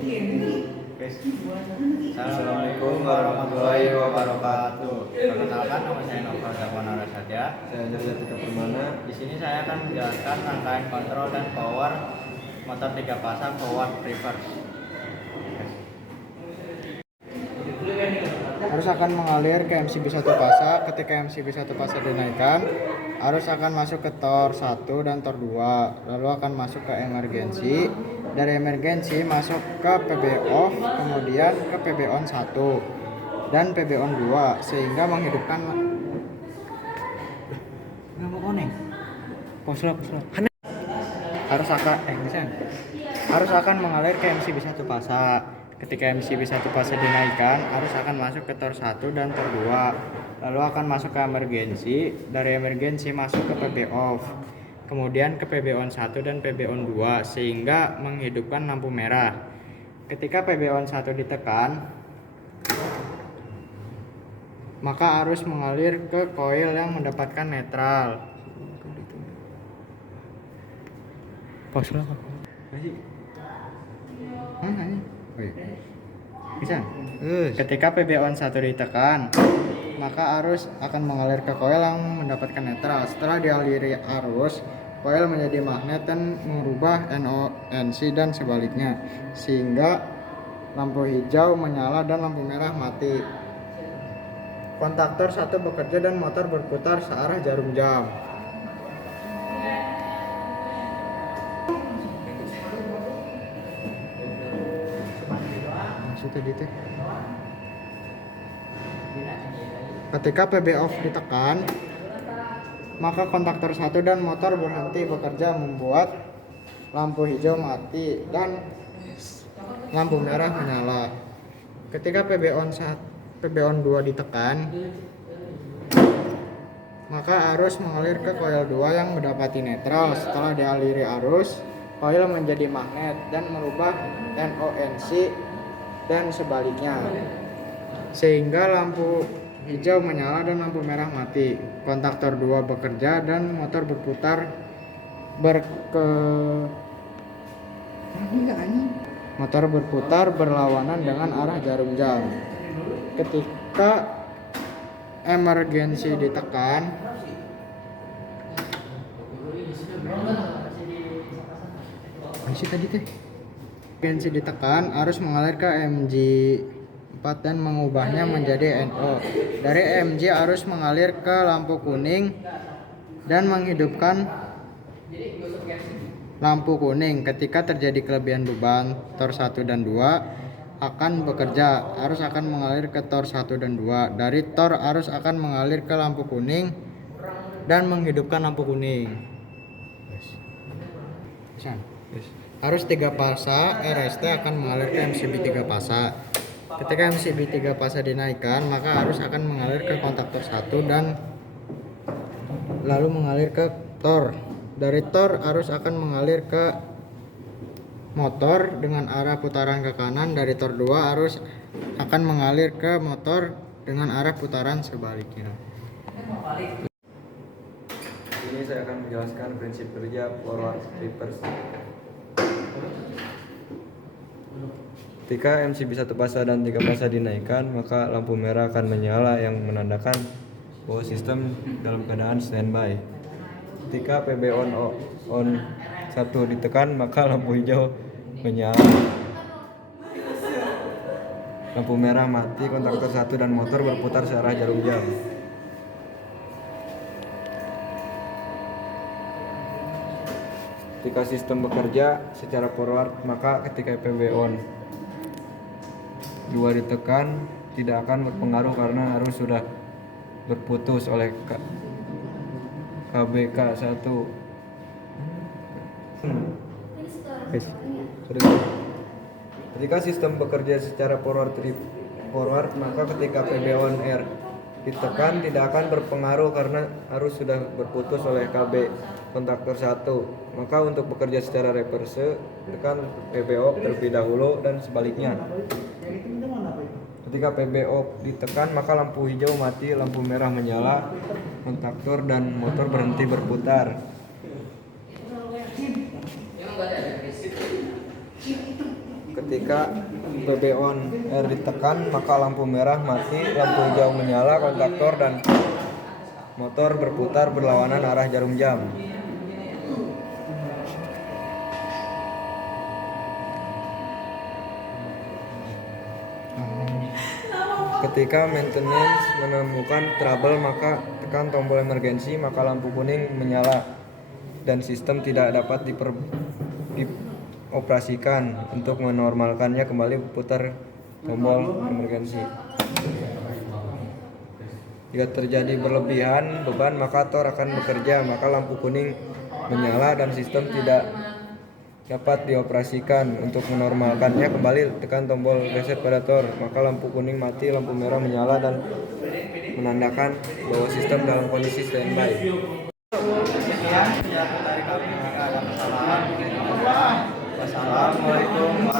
Assalamualaikum warahmatullahi wabarakatuh. Perkenalkan, nama saya Nova Darwana Rasatya. Saya Jasa Tika Permana. Di sini saya akan menjelaskan rangkaian kontrol dan power motor 3 pasang forward reverse. Arus akan mengalir ke MCB 1 fasa. Ketika MCB 1 fasa dinaikkan, arus akan masuk ke tor 1 dan tor 2, lalu akan masuk ke emergensi. Dari emergensi masuk ke PB off, kemudian ke PB on 1 dan PB on 2, sehingga menghidupkan arus akan mengalir ke MCB 1 fasa. Ketika MCB 1 fase dinaikkan, arus akan masuk ke tor 1 dan tor 2, lalu akan masuk ke emergensi. Dari emergensi masuk ke PB off, kemudian ke PB on 1 dan PB on 2, sehingga menghidupkan lampu merah. Ketika PB on 1 ditekan, maka arus mengalir ke koil yang mendapatkan netral. Ketika PB on 1 ditekan, maka arus akan mengalir ke koil yang mendapatkan netral. Setelah dialiri arus, koil menjadi magnet dan merubah NONC dan sebaliknya, sehingga lampu hijau menyala dan lampu merah mati. Kontaktor 1 bekerja dan motor berputar searah jarum jam. Ketika PB off ditekan, maka kontaktor 1 dan motor berhenti bekerja, membuat lampu hijau mati dan lampu merah menyala. Ketika PB on 2 ditekan, maka arus mengalir ke koil 2 yang mendapati netral. Setelah dialiri arus, koil menjadi magnet dan merubah NONC dan sebaliknya, sehingga lampu hijau menyala dan lampu merah mati. Kontaktor 2 bekerja dan motor berputar berlawanan dengan arah jarum jam. Ketika emergensi ditekan, arus mengalir ke MG 4 dan mengubahnya menjadi NO. Dari MG arus mengalir ke lampu kuning dan menghidupkan lampu kuning. Ketika terjadi kelebihan beban, tor 1 dan 2 akan bekerja. Arus akan mengalir ke tor 1 dan 2. Dari tor, arus akan mengalir ke lampu kuning dan menghidupkan lampu kuning. Arus 3 fasa RST akan mengalir ke MCB 3 fasa. Ketika MCB 3 fasa dinaikkan, maka arus akan mengalir ke kontaktor 1 dan lalu mengalir ke tor. Dari tor, arus akan mengalir ke motor dengan arah putaran ke kanan. Dari tor 2, arus akan mengalir ke motor dengan arah putaran sebaliknya. Ini saya akan menjelaskan prinsip kerja forward reverse. Ketika MCB 1 fasa dan 3 fasa dinaikkan, maka lampu merah akan menyala yang menandakan bahwa sistem dalam keadaan standby. Ketika PB on 1 ditekan, maka lampu hijau menyala, lampu merah mati, kontaktor 1 dan motor berputar searah jarum jam. Ketika sistem bekerja secara forward, maka ketika PB on 2 ditekan tidak akan berpengaruh karena arus sudah berputus oleh KBK 1. Ketika sistem bekerja secara forward, maka ketika PB on R ditekan tidak akan berpengaruh karena arus sudah berputus oleh KB kontaktor 1. Maka untuk bekerja secara reverse, tekan PB off terlebih dahulu dan sebaliknya. Ketika PB off ditekan, maka lampu hijau mati, lampu merah menyala, kontaktor dan motor berhenti berputar. Ketika PB on R ditekan, maka lampu merah mati, lampu hijau menyala, kontaktor dan motor berputar berlawanan arah jarum jam. Ketika maintenance menemukan trouble, maka tekan tombol emergensi, maka lampu kuning menyala dan sistem tidak dapat dioperasikan. Untuk menormalkannya kembali putar tombol emergensi. Jika terjadi berlebihan beban, maka tor akan bekerja, maka lampu kuning menyala dan sistem tidak dapat dioperasikan. Untuk menormalkannya kembali tekan tombol reset pada tor, maka lampu kuning mati, lampu merah menyala dan menandakan bahwa sistem dalam kondisi standby. Sekian dari kami, jika ada kesalahan. Wassalamualaikum warahmatullahi wabarakatuh.